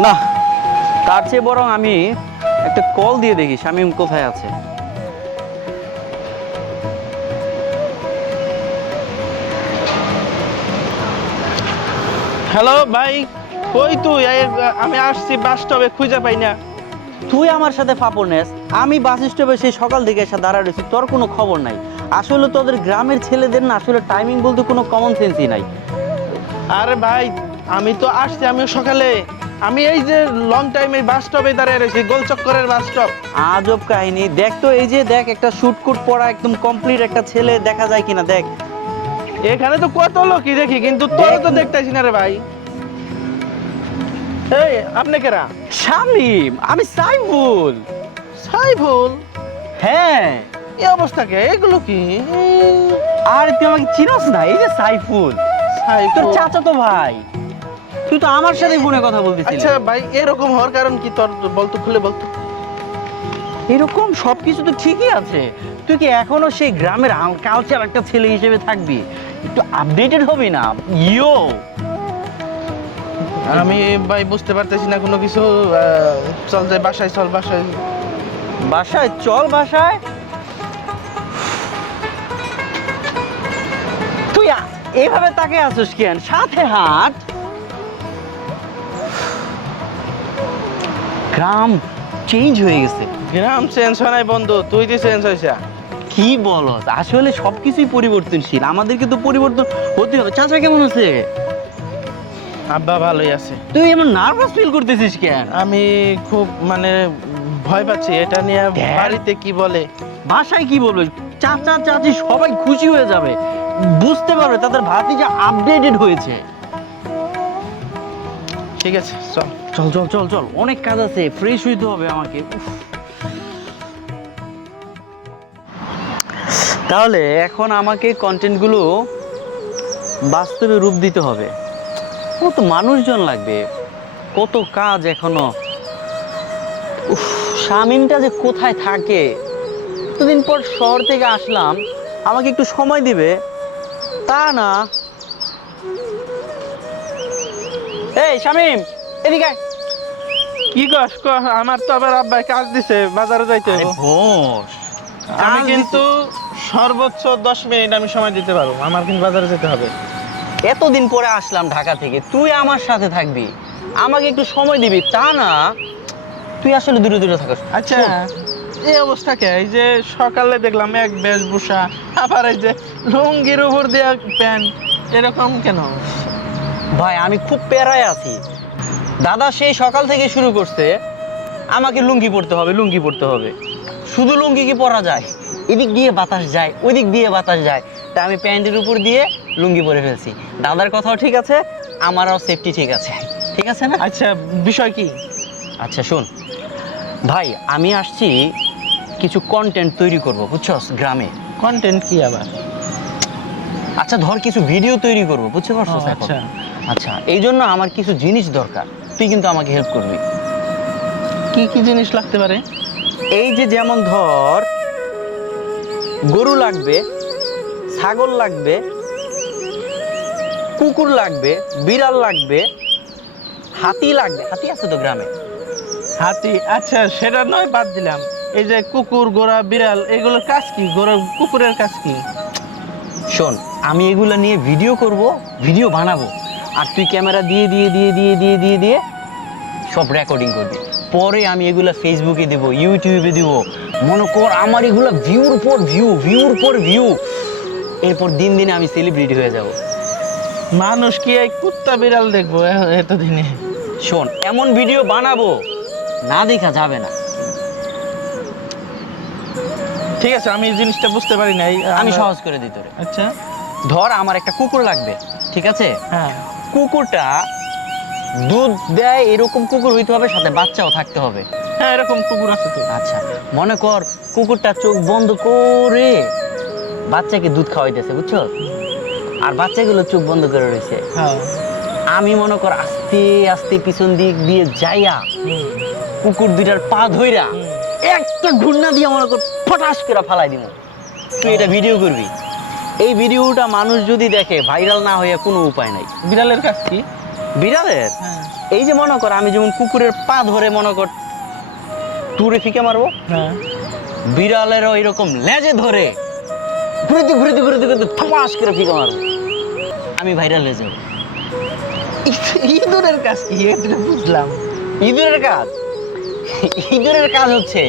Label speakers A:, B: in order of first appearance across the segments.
A: না তার চেয়ে বরং আমি একটা কল দিয়ে দেখি শামিম কোথায় আছে।
B: হ্যালো ভাই কই তুই? আমি আসছি বাস স্টপে খুঁজে পাই না।
A: তুই আমার সাথে ফাপড় নেস আমি বাস স্টপে সেই সকাল থেকে এসে দাঁড়া রয়েছি তোর কোনো খবর নাই। আসলে তোদের গ্রামের ছেলেদের না আসলে টাইমিং বলতে কোনো কমন সেন্সই নাই।
B: আরে ভাই আমি তো আসছি আমিও সকালে। আমি এই যে লং টাইম এই বাস স্টপে দাঁড়িয়ে রয়েছি গোল চক্করের বাস স্টপ
A: আজব কাহিনী। দেখ তো এই যে দেখ একটা শুটকুট পরা একদম কমপ্লিট একটা ছেলে দেখা যায় কিনা দেখ।
B: এখানে তো কত লোকই দেখি কিন্তু তোর তো
A: দেখ-
B: দেখতেছি না রে ভাই। এই আপনি কেরা?
A: শামিম আমি সাইফুল।
B: সাইফুল?
A: হ্যাঁ।
B: এই অবস্থা কে? এগুলো কি?
A: আর তুই আমাকে চিনস না? এই যে সাইফুল।
B: সাইফুল তোর
A: চাচা তো ভাই। তুই তো আমার সাথে ফোনে কথা বলতেছিলি।
B: আচ্ছা ভাই এরকম হওয়ার কারণ কি? তোর বলতো খুলে বলতো।
A: এরকম সবকিছু তো ঠিকই আছে। তুই কি এখনও সেই গ্রামের কালচার একটা ছেলে হিসেবে থাকবি? একটু আপডেটেড হবি না? ইয়ো!
B: আমি ভাই বুঝতে পারতেছি না কোনো কিছু চল যাই বাসায় চল বাসায়।
A: বাসায়? চল বাসায়? তুই এইভাবে তাকে আসিস কেন? সাথে হাট। গ্রাম চেঞ্জ হয়ে গেছে।
B: গ্রাম চেঞ্জ হয় নাই বন্ধু তুই যে চেঞ্জ হয়েছে
A: কি বলো? আসলে সবকিছুই পরিবর্তনশীল। আমাদেরকে তো পরিবর্তন হতে হবে। চাচা কেমন আছে?
B: আব্বা ভালোই আছে।
A: তুই এমন নার্ভাস ফিল করতেছিস কেন?
B: আমি খুব মানে ভয় পাচ্ছি। এটা নিয়ে। বাড়িতে কি বলে?
A: বাসায় কি বলবে? চাচা চাচি সবাই খুশি হয়ে যাবে। বুঝতে পারবে তাদের ভাতিজা আপডেটেড হয়েছে।
B: ঠিক আছে চল।
A: চল চল চল চল। অনেক কাজ আছে ফ্রেশ হইতে হবে আমাকে। তাহলে এখন আমাকে কন্টেন্টগুলো বাস্তবে রূপ দিতে হবে। কত মানুষজন লাগবে। কত কাজ এখনও। শামিনটা যে কোথায় থাকে? এতদিন পর শহর থেকে আসলাম, আমাকে একটু সময় দিবে। তা না। এই, শামিম! এদিকে
B: কি কস ক আমার তো আবার আব্বাই কাজ দিছে বাজারে যাইতে হবে।
A: ভোস
B: আমি কিন্তু সর্বোচ্চ দশ মিনিট আমি সময় দিতে পারব আমার কিন্তু বাজারে যেতে হবে।
A: এতদিন পরে আসলাম ঢাকা থেকে তুই আমার সাথে থাকবি। আমাকে একটু সময় দিবি তা না তুই আসলে দূরে দূরে থাকস।
B: আচ্ছা এই অবস্থা কে? এই যে সকালে দেখলাম এক বেশভূষা আবার এই যে লুঙ্গির উপর দেওয়া প্যান্ট এরকম কেন?
A: ভাই আমি খুব প্যারায় আছি। দাদা সেই সকাল থেকে শুরু করছে আমাকে লুঙ্গি পরতে হবে লুঙ্গি পরতে হবে। শুধু লুঙ্গি কি পরা যায়? এদিক দিয়ে বাতাস যায় ওই দিক দিয়ে বাতাস যায়। তাই আমি প্যান্টের উপর দিয়ে লুঙ্গি পরে ফেলছি। দাদার কথাও ঠিক আছে আমারও সেফটি ঠিক আছে। ঠিক আছে না?
B: আচ্ছা বিষয় কি?
A: আচ্ছা শোন। ভাই আমি আসছি কিছু কন্টেন্ট তৈরি করব বুঝছস? গ্রামে।
B: কন্টেন্ট কি আবার?
A: আচ্ছা ধর কিছু ভিডিও তৈরি করব বুঝতে পারছ
B: আচ্ছা।
A: আচ্ছা এই জন্য আমার কিছু জিনিস দরকার। তুই কিন্তু আমাকে হেল্প করবি।
B: কি কি জিনিস লাগতে পারে?
A: এই যে যেমন ধর গরু লাগবে ছাগল লাগবে কুকুর লাগবে বিড়াল লাগবে হাতি লাগবে। হাতি আছে তো গ্রামে?
B: হাতি আচ্ছা সেটা নয় বাদ দিলাম। এই যে কুকুর গোড়া বিড়াল এগুলোর কাজ কি? গোড়া কুকুরের কাজ কি?
A: শোন আমি এগুলো নিয়ে ভিডিও করব ভিডিও বানাবো। আর তুই ক্যামেরা দিয়ে দিয়ে দিয়ে দিয়ে দিয়ে দিয়ে দিয়ে সব রেকর্ডিং করবি। পরে আমি এগুলো ফেসবুকে দেবো ইউটিউবে দেব। মনে কর আমার এগুলো ভিউর পর ভিউ ভিউর পর ভিউ এরপর দিন দিনে আমি সেলিব্রিটি হয়ে যাব।
B: মানুষ কি এই কুত্তা বিড়াল দেখব এতদিনে?
A: শোন এমন ভিডিও বানাবো না দেখা যাবে না।
B: ঠিক আছে আমি এই জিনিসটা বুঝতে পারি নাই।
A: আমি সহজ করে দিই তোরে।
B: আচ্ছা।
A: ধর আমার একটা কুকুর লাগবে ঠিক আছে?
B: হ্যাঁ।
A: কুকুরটা দুধ দেয় এরকম কুকুর হইতে হবে সাথে বাচ্চাও থাকতে হবে।
B: হ্যাঁ এরকম কুকুর আছে তো।
A: আচ্ছা মনে কর কুকুরটা চোখ বন্ধ করে বাচ্চাকে দুধ খাওয়াইতেছে বুঝছ? আর বাচ্চাগুলো চোখ বন্ধ করে রয়েছে।
B: হ্যাঁ।
A: আমি মনে কর আস্তে আস্তে পিছন দিক দিয়ে যাইয়া কুকুর দুইটার পা ধইরা। একটা ঘূর্ণা দিয়ে মনে কর ফটাস করে ফালাই দিব তুই এটা ভিডিও করবি? এই ভিডিওটা মানুষ যদি দেখে ভাইরাল না হয়ে কোনো উপায় নাই।
B: বিড়ালের কাজ কি?
A: বিড়ালের?
B: হ্যাঁ।
A: এই যে মনে কর আমি যেমন কুকুরের পা ধরে মনে কর টুরে ফিকে মারবো।
B: হ্যাঁ।
A: বিড়ালেরও এরকম লেজে ধরে ঘুরেতে ঘুরেতে ঘুরেতে ঘুরেতে থামাস করে ফিকে মারবো। আমি ভাইরাল হয়ে যাব।
B: ইঁদুরের কাজ কি? এটা বুঝলাম।
A: ইঁদুরের কাজ? ইঁদুরের কাজ হচ্ছে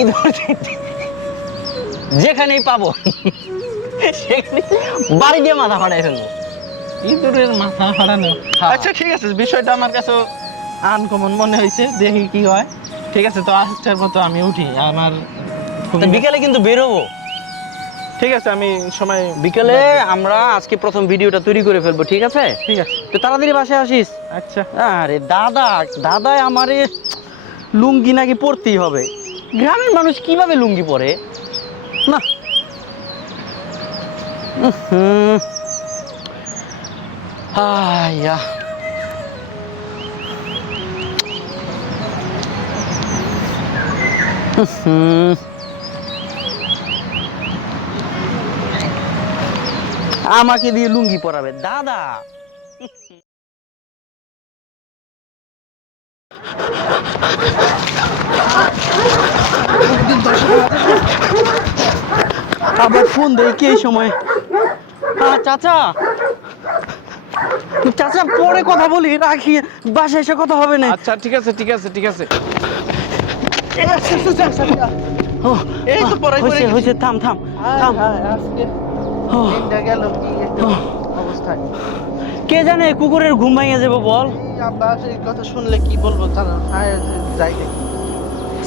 A: ইঁদুর যেখানেই পাবো। বাড়ি দিয়ে মাথা ফাটাই ফেলব।
B: ইঁদুরের মাথা ফাড়ানো
A: হ্যাঁ।
B: আচ্ছা ঠিক আছে বিষয়টা আমার কাছে আনকমন মনে হয়েছে দেখি কি হয়। ঠিক আছে তো আজকের মতো আমি উঠি আমার
A: বিকেলে কিন্তু বেরোবো।
B: ঠিক আছে আমি সময়
A: বিকেলে আমরা আজকে প্রথম ভিডিওটা তৈরি করে ফেলব ঠিক আছে?
B: ঠিক আছে।
A: তো তাড়াতাড়ি বাসায় আসিস।
B: আচ্ছা।
A: আরে দাদা দাদাই আমারে লুঙ্গি নাকি পরতেই হবে। গ্রামের মানুষ কীভাবে লুঙ্গি পরে? না উহুম। আইয়া। উহুম। আমাকে দিয়ে লুঙ্গি পরাবে দাদা আবার ফোন দেয় কি সময় চাচা। চাচা পরে কথা বলি রাখি বাসায় এসে কথা হবে না।
C: আচ্ছা ঠিক আছে ঠিক আছে ঠিক আছে।
B: এই তো পড়াই
A: হয়েছে হয়েছে থাম থাম থাম।
B: আজকে
A: ও,
B: দিনটা গেল কি। অবস্থায়
A: জানে কুকুরের ঘুম ভাঙিয়ে যাব বল।
B: এই আব্বা এই কথা শুনলে কি বলব? জানো হ্যাঁ যাই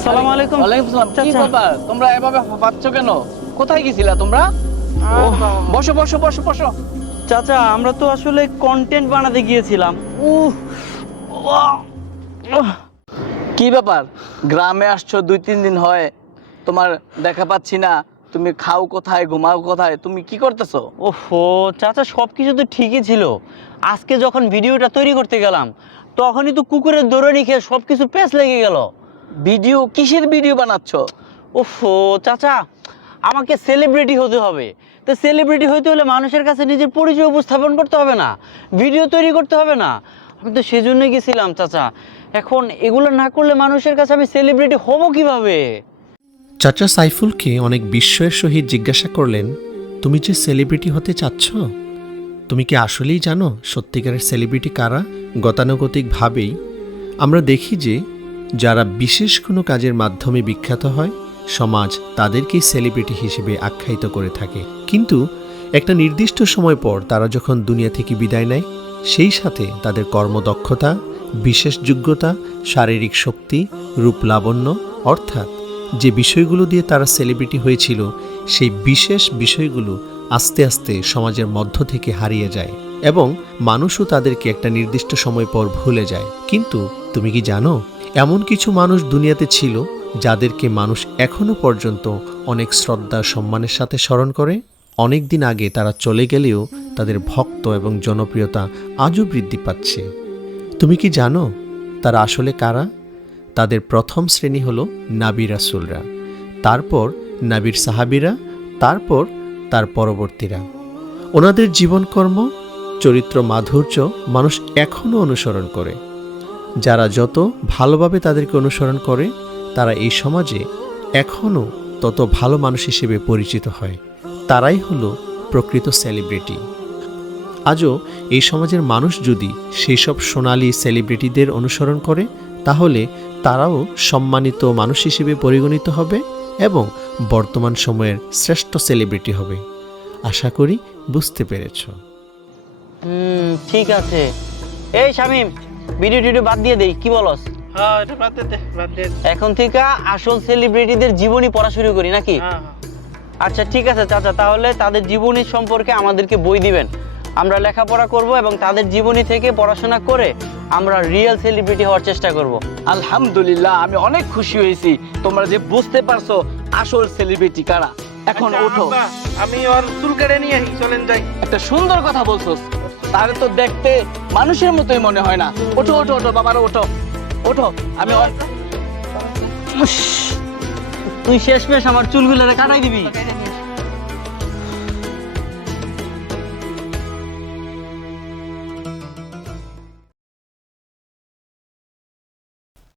A: সালাম আলাইকুম।
C: ওয়ালাইকুম আসসালাম কি
A: চাচা।
C: ব্যাপার? তোমরা এভাবে হাঁপাচ্ছ কেন? কোথায় গেছিলা তোমরা। বসো বসো বসো বসো।
A: চাচা আমরা তো আসলে কন্টেন্ট বানাতে গিয়েছিলাম। উহ,
C: কি ব্যাপার? গ্রামে আসছো দুই তিন দিন হয়। তোমার দেখা পাচ্ছি না। তুমি খাও কোথায় ঘুমাও কোথায়? তুমি কি করতেছো?
A: ওহো চাচা সব কিছু তো ঠিকই ছিল। আজকে যখন ভিডিওটা তৈরি করতে গেলাম তখনই তো কুকুরের দৌড়ানি খেয়ে সব কিছু প্যাঁচ লেগে গেল।
C: ভিডিও? কিসের ভিডিও বানাচ্ছ?
A: ওহো চাচা আমাকে সেলিব্রিটি হতে হবে। তো সেলিব্রিটি হতে হলে মানুষের কাছে নিজের পরিচয় উপস্থাপন করতে হবে না। ভিডিও তৈরি করতে হবে না। আমি তো সেজন্যই গেছিলাম, চাচা। এখন এগুলো না করলে মানুষের কাছে আমি সেলিব্রিটি হব কীভাবে?
D: চাচা সাইফুলকে অনেক বিস্ময়ের সহিত জিজ্ঞাসা করলেন, তুমি যে সেলিব্রিটি হতে চাচ্ছ? তুমি কি আসলেই জানো সত্যিকারের সেলিব্রিটি কারা? গতানুগতিকভাবেই আমরা দেখি যে যারা বিশেষ কোনো কাজের মাধ্যমে বিখ্যাত হয় সমাজ তাদেরকেই সেলিব্রিটি হিসেবে আখ্যায়িত করে থাকে। কিন্তু একটা নির্দিষ্ট সময় পর তারা যখন দুনিয়া থেকে বিদায় নেয়, সেই সাথে তাদের কর্মদক্ষতা, বিশেষ যোগ্যতা, শারীরিক শক্তি, রূপ লাবণ্য, অর্থাৎ যে বিষয়গুলো দিয়ে তারা সেলিব্রিটি হয়েছিল, সেই বিশেষ বিষয়গুলো আস্তে আস্তে সমাজের মধ্য থেকে হারিয়ে যায় এবং মানুষও তাদেরকে একটা নির্দিষ্ট সময় পর ভুলে যায়। কিন্তু তুমি কি জানো? এমন কিছু মানুষ দুনিয়াতে ছিল যাদেরকে মানুষ এখনও পর্যন্ত অনেক শ্রদ্ধা, সম্মানের সাথে স্মরণ করে। অনেক দিন আগে তারা চলে গেলেও তাদের ভক্ত এবং জনপ্রিয়তা আজও বৃদ্ধি পাচ্ছে। তুমি কি জানো তারা আসলে কারা? তাদের প্রথম শ্রেণি হলো নাবি রাসুলরা। তারপর নাবির সাহাবিরা, তারপর তার পরবর্তীরা। ওনাদের জীবনকর্ম, চরিত্র মাধুর্য মানুষ এখনও অনুসরণ করে। যারা যত ভালোভাবে তাদেরকে অনুসরণ করে, তারা এই সমাজে এখনও তত ভালো মানুষ হিসেবে পরিচিত হয়। তারাই হলো প্রকৃত সেলিব্রিটি। আজও এই সমাজের মানুষ যদি সেই সব সোনালি সেলিব্রিটিদের অনুসরণ করে, তাহলে তারাও সম্মানিত মানুষ হিসেবে পরিগণিত হবে এবং বর্তমান সময়ের শ্রেষ্ঠ সেলিব্রিটি হবে। আশা করি বুঝতে পেরেছ।
A: ঠিক আছে। এই শামিম ভিডিও টিডিও বাদ দিয়ে দেই কি বলস?
B: হ্যাঁ
A: এখন থেকে আসল সেলিব্রিটিদের জীবনী পড়া শুরু করি নাকি?
B: হ্যাঁ
A: আচ্ছা ঠিক আছে চাচা তাহলে তাদের জীবনী সম্পর্কে আমাদেরকে বই দিবেন। আমরা লেখাপড়া করব এবং তাদের জীবনী থেকে পড়াশোনা করে আমরা রিয়েল সেলিব্রিটি হওয়ার চেষ্টা করব।
C: আলহামদুলিল্লাহ আমি অনেক খুশি হয়েছি। তোমরা যে বুঝতে পারছ আসল সেলিব্রিটি কারা? এখন
B: আচ্ছা,
C: ওঠো।
B: আমি ওর চুল কেটে নিয়ে চলেন যাই।
C: একটা সুন্দর কথা বলছো তাহলে তো দেখতে মানুষের মতোই মনে হয় না। ওঠো ওঠো ওঠো, বাবার, ওঠো। ওঠো, আমি তুই
A: তুই শেষমেশ আমার চুলগুলো কাটাই দিবি।